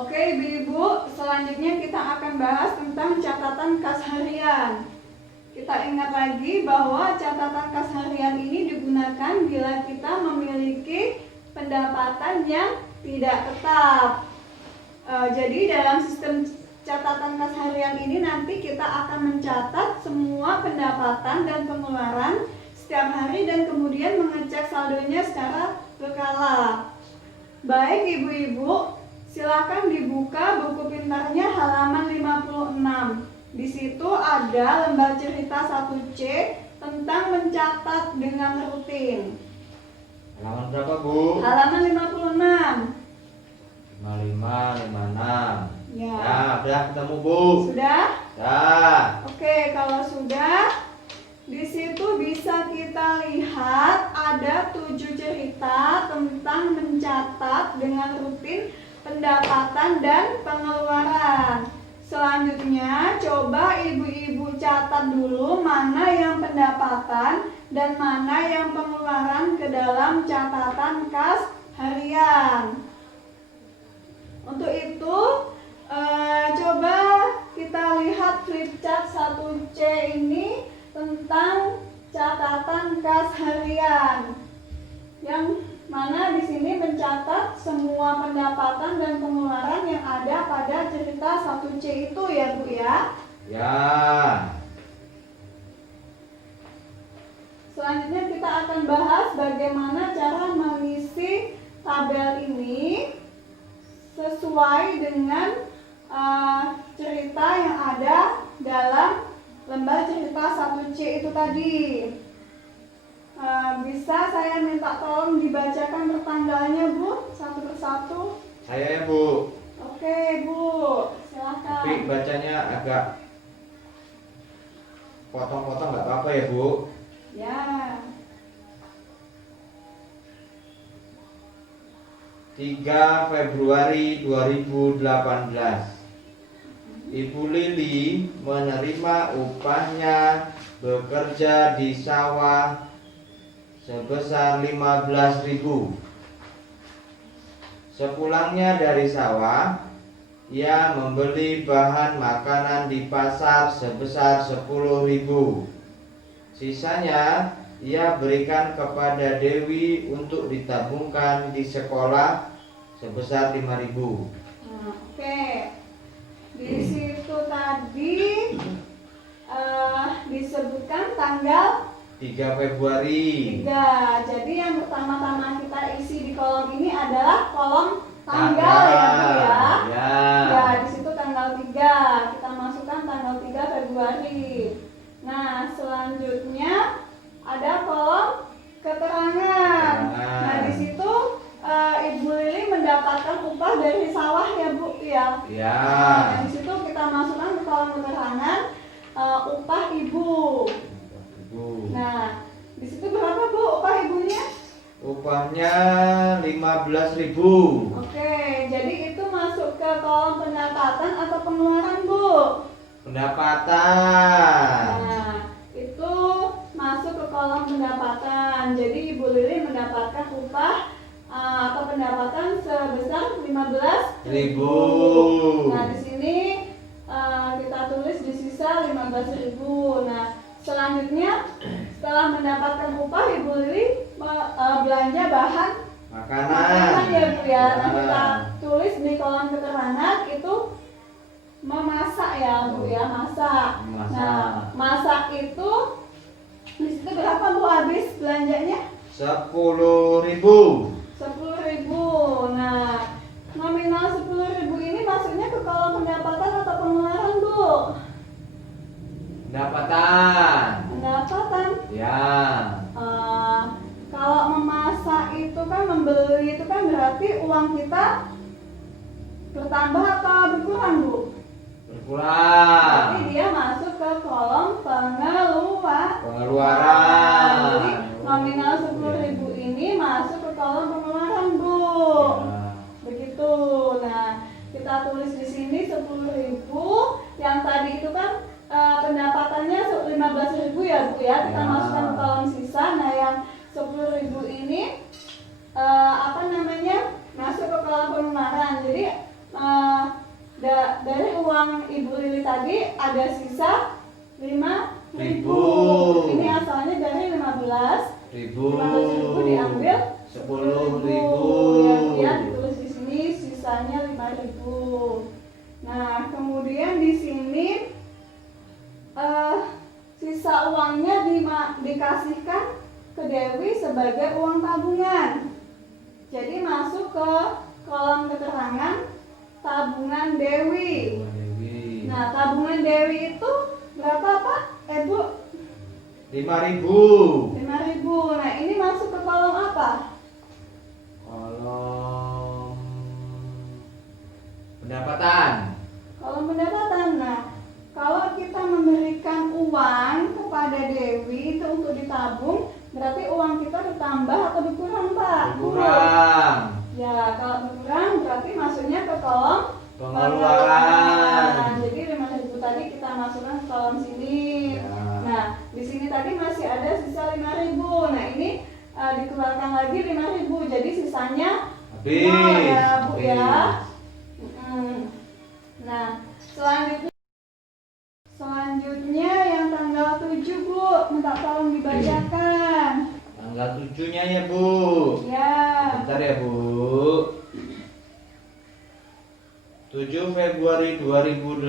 Oke Ibu-Ibu, selanjutnya kita akan bahas tentang catatan kas harian. Kita ingat lagi bahwa catatan kas harian ini digunakan bila kita memiliki pendapatan yang tidak tetap. Jadi dalam sistem catatan kas harian ini nanti kita akan mencatat semua pendapatan dan pengeluaran setiap hari dan kemudian mengecek saldonya secara berkala. Baik Ibu-Ibu, silakan dibuka buku pintarnya halaman 56. Di situ ada lembar cerita 1C tentang mencatat dengan rutin. Halaman berapa, Bu? Halaman 56. 55, 56. Ya. Ya, udah ketemu, Bu. Sudah? Ya. Oke, kalau sudah, di situ bisa kita lihat ada 7 cerita tentang mencatat dengan rutin pendapatan dan pengeluaran. Selanjutnya, coba Ibu-Ibu catat dulu mana yang pendapatan dan mana yang pengeluaran ke dalam catatan kas harian. Untuk itu, coba kita lihat flipchart 1C ini tentang catatan kas harian. Yang mana di sini mencatat semua pendapatan dan pengeluaran yang ada pada cerita 1C itu ya Bu ya. Ya. Selanjutnya kita akan bahas bagaimana cara mengisi tabel ini sesuai dengan cerita yang ada dalam lembar cerita 1C itu tadi. Bisa saya minta tolong dibacakan pertanggalnya Bu, satu persatu. Saya ya, Bu. Oke Bu, silakan. Tapi bacanya agak potong-potong nggak apa-apa ya, Bu? Ya. 3 Februari 2018. Ibu Lili menerima upahnya bekerja di sawah sebesar 15.000. Sepulangnya dari sawah, ia membeli bahan makanan di pasar sebesar 10.000. Sisanya ia berikan kepada Dewi untuk ditabungkan di sekolah sebesar 5.000. Oke. Di situ tadi disebutkan tanggal 3 Februari. 3. Jadi yang pertama-tama kita isi di kolom ini adalah kolom tanggal ya Bu ya. Ya. Ya, di situ tanggal 3. Kita masukkan tanggal 3 Februari. Nah, selanjutnya ada kolom keterangan. Nah, di situ Ibu Lili mendapatkan upah dari sawah ya Bu ya. Ya. Nah, di situ kita masukkan ke kolom keterangan upah Ibu. Nah, di situ berapa Bu upah Ibunya? Upahnya 15.000. Oke, jadi itu masuk ke kolom pendapatan atau pengeluaran Bu? Pendapatan. Nah, itu masuk ke kolom pendapatan. Jadi Ibu Lili mendapatkan upah atau pendapatan sebesar 15.000. Nah, di sini kita tulis di sisa 15.000. Nah, selanjutnya setelah mendapatkan upah Ibu Lili belanja bahan makanan ya Bu ya. Nah, kita tulis di kolom keterangan itu memasak ya Bu ya, masak. Nah, masak itu di situ berapa Bu habis belanjanya? 10.000. 10.000. Nah, nominal 10.000 ini masuknya ke kolom pendapatan atau pengeluaran Bu? Pendapatan. Pendapatan. Ya. Kalau memasak itu kan, membeli itu kan berarti uang kita bertambah atau berkurang Bu? Berkurang. Jadi dia masuk ke kolom Pengeluaran. Jadi nominal 10.000 ini masuk ke kolom pengeluaran Bu. Ya. Begitu. Nah, kita tulis di sini 10.000. Yang tadi itu kan pendapatannya 15.000 ya Bu ya. Kita masukkan ke kolom sisa. Nah, yang 10.000 ini masuk ke kolom pengeluaran. Jadi eh, dari uang Ibu Lili tadi ada sisa 5.000. Ini asalnya dari 15.000 diambil 10.000. Ya, ditulis di sini sisanya 5.000. Nah, kemudian di sini sisa uangnya dikasihkan ke Dewi sebagai uang tabungan. Jadi masuk ke kolom keterangan tabungan Dewi. Nah, tabungan Dewi itu berapa, Pak? Bu? 5.000. 5.000. Nah, ini masuk ke kolom apa? Kolom pendapatan. Kolom pendapatan. Nah, kalau kita memberikan uang kepada Dewi itu untuk ditabung, berarti uang kita ditambah atau dikurang, Pak? Kurang. Ya, kalau berkurang berarti masuknya ke kolom Pengeluaran. Jadi 5.000 tadi kita masukkan ke kolom sini. Ya. Nah, di sini tadi masih ada sisa 5.000. Nah, ini dikeluarkan lagi 5.000. Jadi sisanya Habis. 0 ya, Bu ya. Habis. Nah, selanjutnya yang tanggal 7, Bu, minta tolong dibacakan. Tanggal 7-nya ya, Bu. Ya. Bentar ya, Bu. 7 Februari 2018.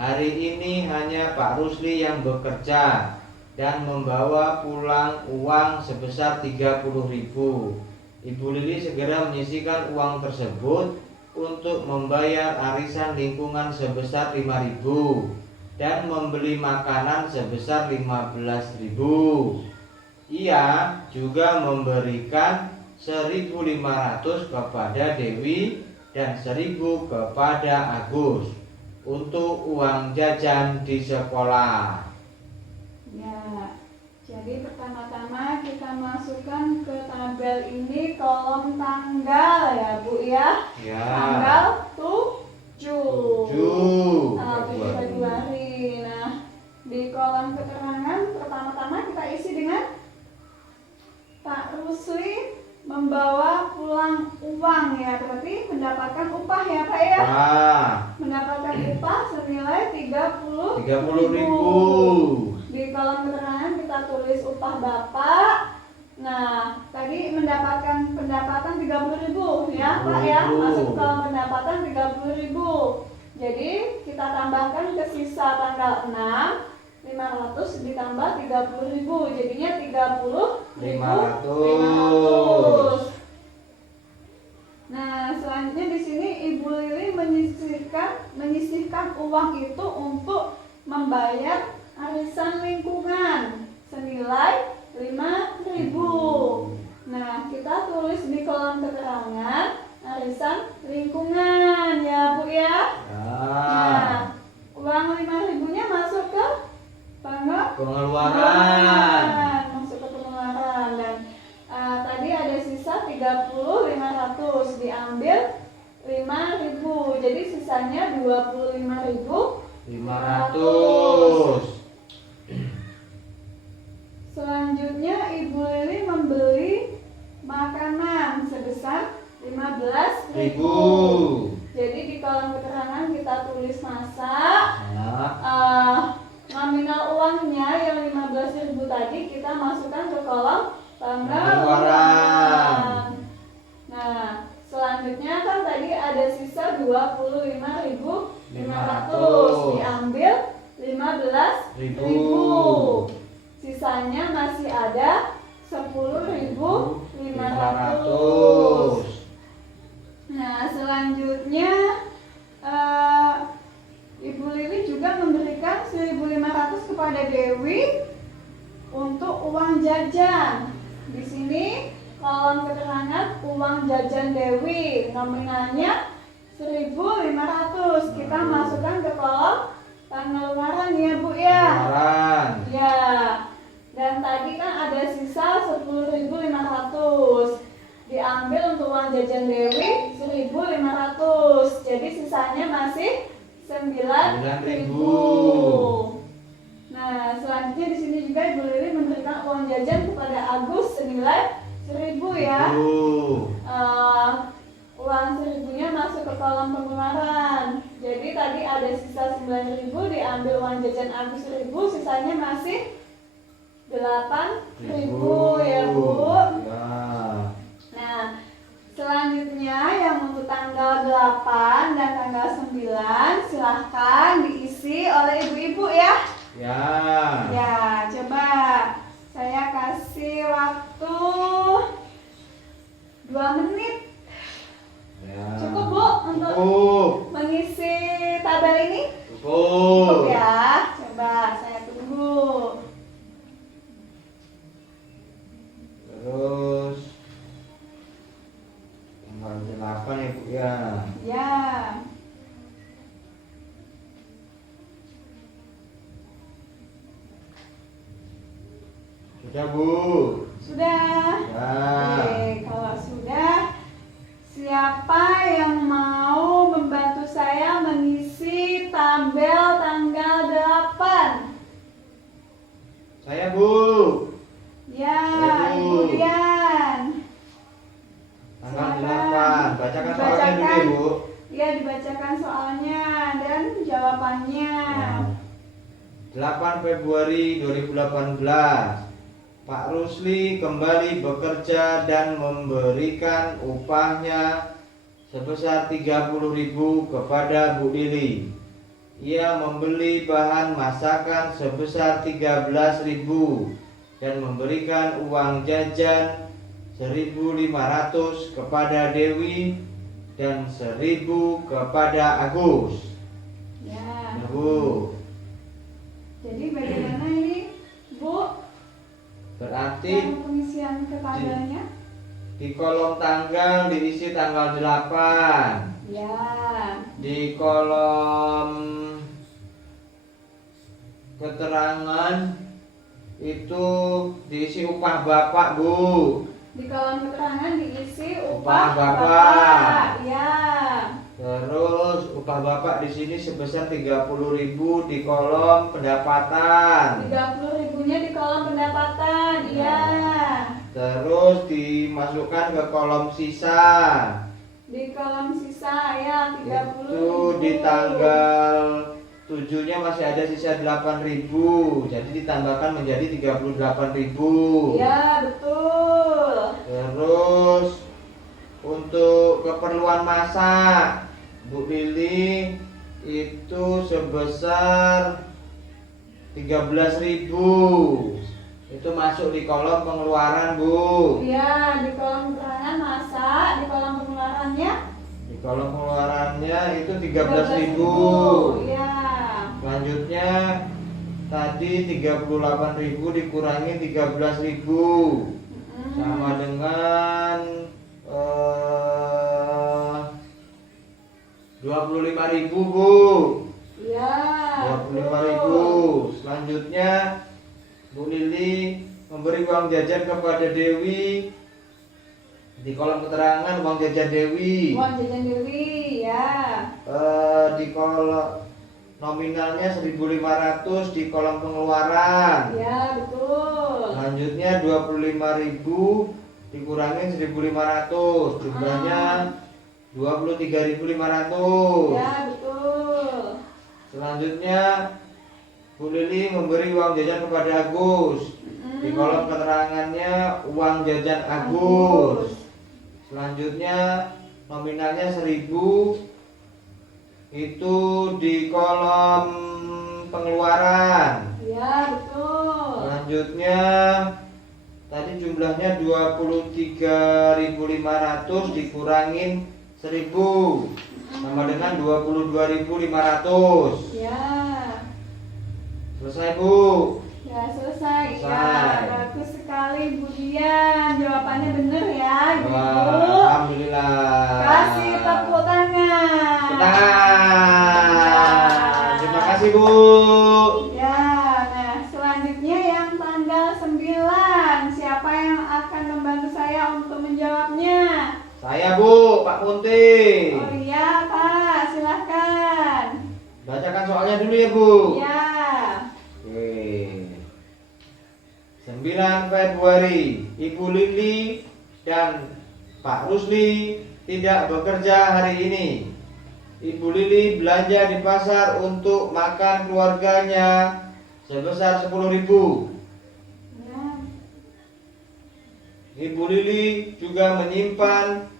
Hari ini hanya Pak Rusli yang bekerja dan membawa pulang uang sebesar 30.000. Ibu Lili segera menyisihkan uang tersebut untuk membayar arisan lingkungan sebesar 5.000 dan membeli makanan sebesar 15.000. Ia juga memberikan 1.500 kepada Dewi dan 1.000 kepada Agus untuk uang jajan di sekolah. Ya, jadi pertama-tama kita masukkan ke tabel ini kolom tanggal ya, Bu ya. Ya. Tanggal 7. 7 7 Februari. Nah, di kolom keterangan pertama-tama kita isi dengan Pak Rusli membawa pulang uang ya, berarti mendapatkan upah ya, Pak ya. Mendapatkan upah senilai 30.000. Di kolom keterangan kita tulis upah Bapak. Nah, tadi mendapatkan pendapatan 30.000 ya, Pak ya. Masuk ke kolom pendapatan 30.000. Jadi kita tambahkan ke sisa tanggal 6, 500 ditambah 30.000, jadinya 30.500. Nah, selanjutnya di sini Ibu Lili menyisihkan uang itu untuk membayar arisan lingkungan senilai 5.000. Nah, kita tulis di kolom keterangan arisan lingkungan ya, Bu ya. Nah, uang 5.000-nya masuk ke pengeluaran. Masuk ke pengeluaran. Dan tadi ada sisa 30.500, diambil 5.000. Jadi sisanya 25.500. Selanjutnya Ibu Lili membeli makanan sebesar 15.000. Jadi di kolom keterangan kita tulis masak. Nominal uangnya yang 15.000 tadi kita masukkan ke kolom pengeluaran. Nah, selanjutnya kan tadi ada sisa 25.500, diambil 15.000. Sisanya masih ada 10.500. Nah, selanjutnya Ibu Lili juga memberikan 1.500 kepada Dewi untuk uang jajan. Di sini kolom keterangan uang jajan Dewi, nominalnya 1.500. Kita masukkan ke kolom pengeluaran ya, Bu ya. Ya. Dan tadi kan ada sisa 10.500. Diambil untuk uang jajan Dewi 1.500. Jadi sisanya masih 9.000. Nah, selanjutnya di sini juga Ibu Lili memberikan uang jajan kepada Agus senilai 1.000 ya. Uang 1.000-nya masuk ke kolom pengeluaran. Jadi tadi ada sisa 9.000, diambil uang jajan Agus 1.000, sisanya masih 8.000 ya Bu. Ya. Nah, selanjutnya yang untuk tanggal 8 dan tanggal 9 silahkan diisi oleh ibu-ibu ya. Ya. Ya, coba saya kasih waktu 2 menit. Ya. Cukup Bu untuk Cukup. mengisi tabel ini? Cukup. Ya, coba saya tunggu. Terus tanggal 8 ya Bu ya. Ya, Sudah Bu. sudah. Ya. Oke, kalau sudah, siapa yang mau membantu saya mengisi tabel tanggal 8? Saya Bu. Ya, Ayo, Bu. Ibu Dian. Tanggal Silakan. 8. Bacakan soalnya dulu ya Bu. Ya, dibacakan soalnya dan jawabannya. Ya. 8 Februari 2018. Pak Rusli kembali bekerja dan memberikan upahnya sebesar 30.000 kepada Bu Lili. Ia membeli bahan masakan sebesar 13.000 dan memberikan uang jajan 1.500 kepada Dewi dan 1.000 kepada Agus. Ya. Ya, Bu. Jadi bagaimana ini, Bu? Berarti Yang pengisian ke tabelnya? di kolom tanggal diisi tanggal 8. Ya. Di kolom keterangan itu diisi upah Bapak, Bu. Di kolom keterangan diisi Upah upah Bapak. Ya. Terus upah Bapak di sini sebesar 30.000 di kolom pendapatan. 30.000-nya di kolom pendapatan. Iya. Terus dimasukkan ke kolom sisa. Di kolom sisa ya 30.000. Itu di tanggal 7-nya masih ada sisa 8.000. Jadi ditambahkan menjadi 38.000. Ya, betul. Terus untuk keperluan masak Bu Lili itu sebesar 13.000. Itu masuk di kolom pengeluaran, Bu. Iya, di kolom keterangan masak, di kolom pengeluarannya Di kolom pengeluarannya itu 13.000. Iya. Selanjutnya tadi 38.000 dikurangi 13.000 sama dengan 25.000, Bu. Iya. 25.000. Selanjutnya Bu Lili memberi uang jajan kepada Dewi. Di kolom keterangan uang jajan Dewi. Uang jajan Dewi, ya. Di kolom nominalnya 1.500 di kolom pengeluaran. Ya, betul. Selanjutnya 25.000 dikurangi 1.500, jumlahnya 23.500. Ya, betul. Selanjutnya Bu Lili memberi uang jajan kepada Agus. Di kolom keterangannya uang jajan Agus. Selanjutnya nominalnya 1.000 itu di kolom pengeluaran. Ya, betul. Selanjutnya tadi jumlahnya 23.500 dikurangin 1.000 sama dengan 22.500. Ya. Selesai, Bu. Ya, selesai. Ya, Selesai. bagus sekali Bu Dian. Jawabannya benar ya, Ibu. Wah, alhamdulillah. Kasih tepuk tangan. Tepuk tangan. Terima kasih, Bu. Ya, nah selanjutnya yang tanggal 9. Siapa yang akan membantu saya untuk menjawabnya? Saya, Bu, Pak Munti. Oh iya, Pak. Silahkan. Bacakan soalnya dulu ya, Bu. Ya. Oke. 9 Februari, Ibu Lili dan Pak Rusli tidak bekerja hari ini. Ibu Lili belanja di pasar untuk makan keluarganya sebesar 10.000. Ya. Ibu Lili juga menyimpan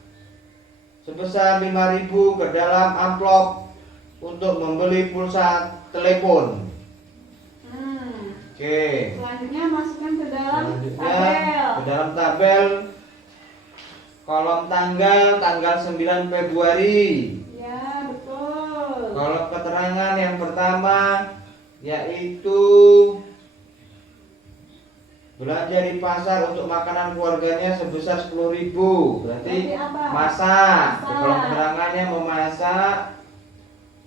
sebesar 5.000 ke dalam amplop untuk membeli pulsa telepon. Oke. Selanjutnya masukkan ke dalam Selanjutnya tabel. ke dalam tabel kolom tanggal 9 Februari. Ya, betul. Kolom keterangan yang pertama yaitu belanja di pasar untuk makanan keluarganya sebesar 10.000. Berarti apa? masak. Di Masak. kolom keterangannya memasak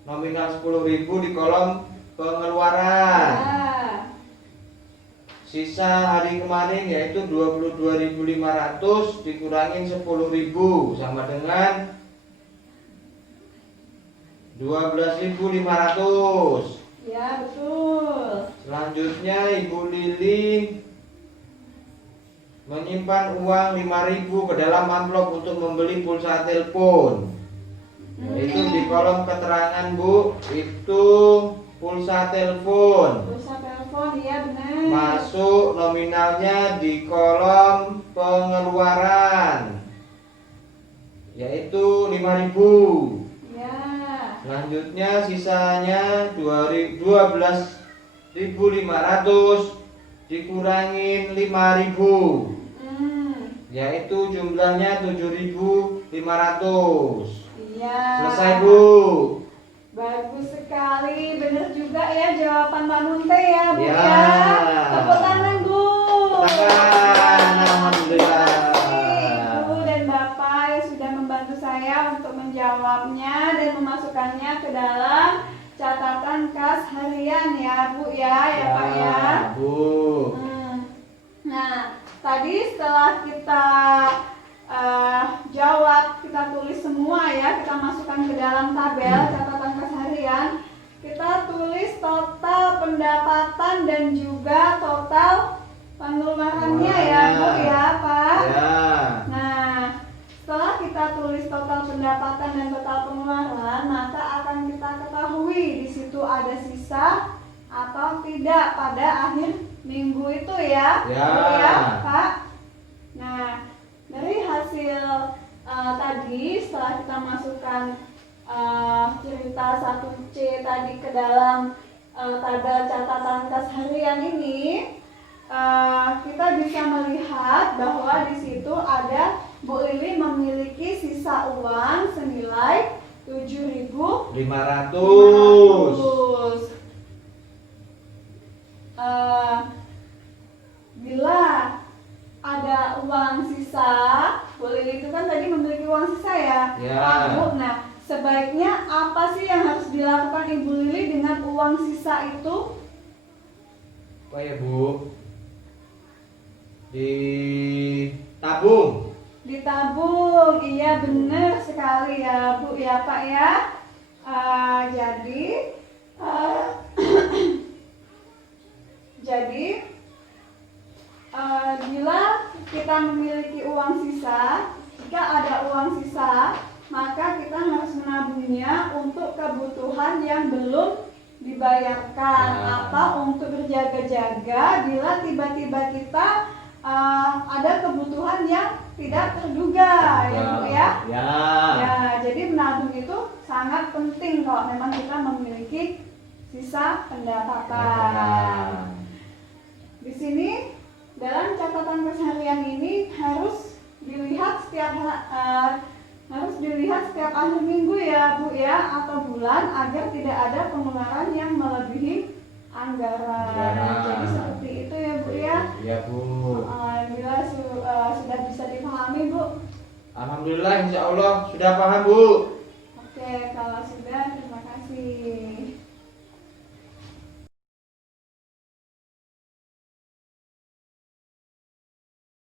nominal 10.000 di kolom pengeluaran. Ya. Sisa hari kemarin yaitu 22.500 dikurangin 10.000 sama dengan 12.500. Ya, betul. Selanjutnya Ibu Lili menyimpan uang 5.000 ke dalam amplop untuk membeli pulsa telepon. Itu di kolom keterangan, Bu, itu pulsa telepon. Pulsa telepon, iya benar. Masuk nominalnya di kolom pengeluaran yaitu 5.000. Ya. Selanjutnya sisanya 12.500 dikurangin 5.000 yaitu jumlahnya 7.500. Iya. Selesai, Bu. Bagus sekali, benar juga ya jawaban Mbak Nunte ya, Bu Ya. ya. Tepuk tangan, Bu. Tangan, alhamdulillah. Ibu dan Bapak yang sudah membantu saya untuk menjawabnya dan memasukkannya ke dalam catatan kas harian ya, Bu ya, Pak ya. Bu. Nah, tadi setelah kita jawab, kita tulis semua ya, kita masukkan ke dalam tabel catatan kas harian. Kita tulis total pendapatan dan juga total pengeluarannya ya, Bu ya, Pak. Ya. Nah, setelah kita tulis total pendapatan dan total pengeluaran, maka akan kita ketahui di situ ada sisa atau tidak pada akhir minggu itu ya, Ya. Bu ya, Pak. Nah, dari hasil tadi setelah kita masukkan cerita 1C tadi ke dalam tabel catatan kas harian ini, kita bisa melihat bahwa di situ ada Bu Lili memiliki sisa uang senilai 7.500. Bila ada uang sisa, Bu Lili itu kan tadi memiliki uang sisa ya, Ya. Bu. Nah, sebaiknya apa sih yang harus dilakukan Ibu Lili dengan uang sisa itu? Apa ya, Bu? Ditabung. Ditabung, iya benar sekali ya, Bu ya, Pak ya. Jadi bila kita memiliki uang sisa, jika ada uang sisa, maka kita harus menabungnya untuk kebutuhan yang belum dibayarkan atau untuk berjaga-jaga bila tiba-tiba kita ada kebutuhan yang tidak terduga, ya Bu ya. Ya. Ya, jadi menabung itu sangat penting kalau memang kita memiliki sisa pendapatan. Di sini dalam catatan keseharian ini harus dilihat setiap akhir minggu ya, Bu ya, atau bulan agar tidak ada pengeluaran yang melebihi anggaran. Jadi seperti itu ya, Bu ya. Iya, Bu. Bila sudah bisa dipahami, Bu. Alhamdulillah, insya Allah sudah paham, Bu. Oke, kalau sudah